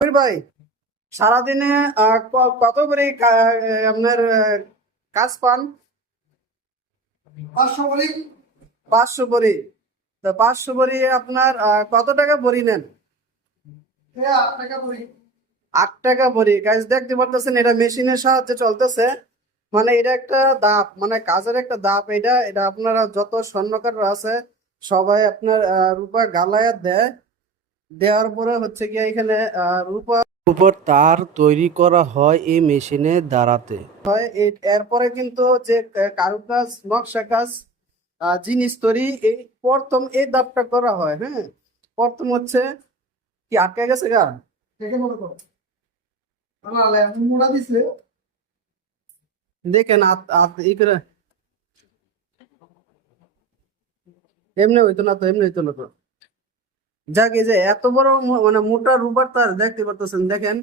আমির ভাই, সারাদিনে কত করে আপনার কাজ পান? 500 বলি। 500 বড়ি। তো 500 বড়ি আপনার কত টাকা বড়ি নেন? হ্যাঁ, 8 টাকা বলি। 8 টাকা বড়ি। গাইজ দেখতে পারতেছেন, এটা মেশিনের সাহায্যে চলতেছে। মানে এটা একটা ধাপ, মানে কাজের একটা ধাপ। এটা এটা আপনারা যত স্বর্ণকার আছে সবাই আপনার রূপা গালায়া দেয়। দেওয়ার পরে হচ্ছে কি এখানে রূপা উপর তার তৈরি করা হয় এই মেশিনের দ্বারাতে হয়। এরপরে কিন্তু যে কারুকাজ, নকশা কাজ, জিনিস তৈরি, এই প্রথম এই ধাপটা করা হয়। হ্যাঁ, প্রথম হচ্ছে কি আটকে গেছে গা। দেখে মনে করো। আল্লাহ এমন মোড়া দিছে। দেখেন ই করে এমনি হইতো না তো, এমনি হইতো না তো। যাক, এই যে এত বড় মানে মোটা রুবার তার দেখতে পারতেছেন, দেখেন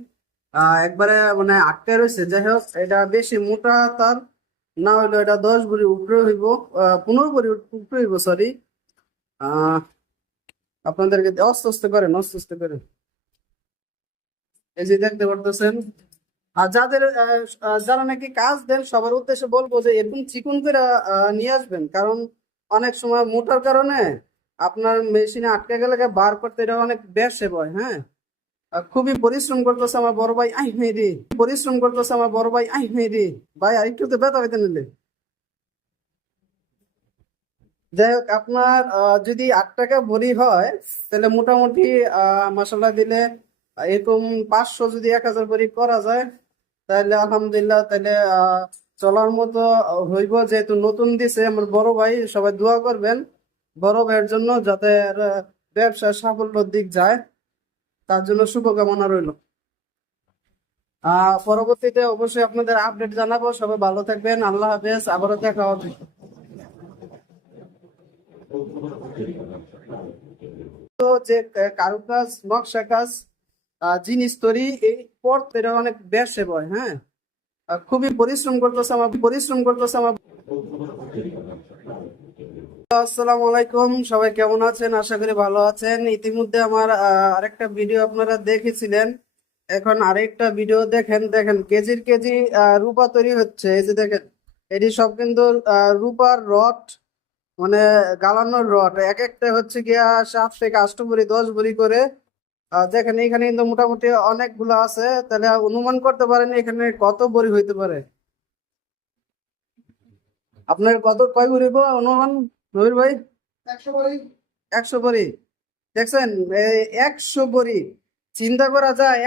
একবারে মানে আটকে রয়েছে। যাই হোক, এটা বেশি মোটা তার না হইলো এটা 10 ভরি উপরে হইব, 15 ভরি উপরে হইব, সরি। আহ আপনাদেরকে আস্তে আস্তে করেন, আস্তে আস্তে করেন। এই যে দেখতে পারতেছেন। আর যারা নাকি কাজ দেন সবার উদ্দেশ্যে বলবো যে এরকম চিকন করে নিয়ে আসবেন, কারণ অনেক সময় মোটার কারণে আপনার মেশিনে আটকে গেলে বার করতে এটা অনেক বেশি হয়। হ্যাঁ, খুবই পরিশ্রম করতেছে আমার বড় ভাই, আই মেহেদি। পরিশ্রম করতেছে আমার বড় ভাই, আই মেহেদি। ভাই আরেকটু তো ব্যথা হইতে নিলে। যাই হোক, আপনার যদি 8 টাকা বড়ি হয় তাহলে মোটামুটি মশলা দিলে এরকম 500, যদি 1000 বড়ি করা যায় তাহলে আলহামদুলিল্লাহ, তাহলে চলার মতো হইব। যেহেতু নতুন দিছে আমার বড় ভাই, সবাই দোয়া করবেন বড় ভাইয়ের জন্য, যাতে ব্যবসার সাফল্যের দিক যায়, তার জন্য শুভকামনা রইল। পরবর্তীতে অবশ্যই আপনাদের আপডেট জানাবো। সবাই ভালো থাকবেন, আল্লাহ হাফেজ, আবারও দেখা হবে। তো যে কারুকাজ, নকশা কাজ, জিনিস তৈরি, এই পথ এটা অনেক ব্যবসা হয়। হ্যাঁ, খুবই পরিশ্রম করতেছে আমার। আসসালামু আলাইকুম, সবাই কেমন আছেন? আশা করি ভালো আছেন। ইতিমধ্যে আমার আরেকটা ভিডিও আপনারা দেখেছিলেন, এখন আরেকটা ভিডিও দেখেন। দেখেন কেজির কেজি রূপা তৈরি হচ্ছে। এই যে দেখেন, এটি সব কিন্তু রূপার রড, মানে গালানোর রড। এক একটা হচ্ছে গিয়া 7 থেকে 8 ভরি, 10 ভরি করে। দেখেন এখানে কিন্তু মোটামুটি অনেকগুলো আছে, তাহলে অনুমান করতে পারেন এখানে কত ভরি হইতে পারে। আপনার কয় ভরি হইব অনুমান, নবীর ভাই? 100 বলি। 100 ভরি। দেখছেন, 100 ভরি। চিন্তা করা যায়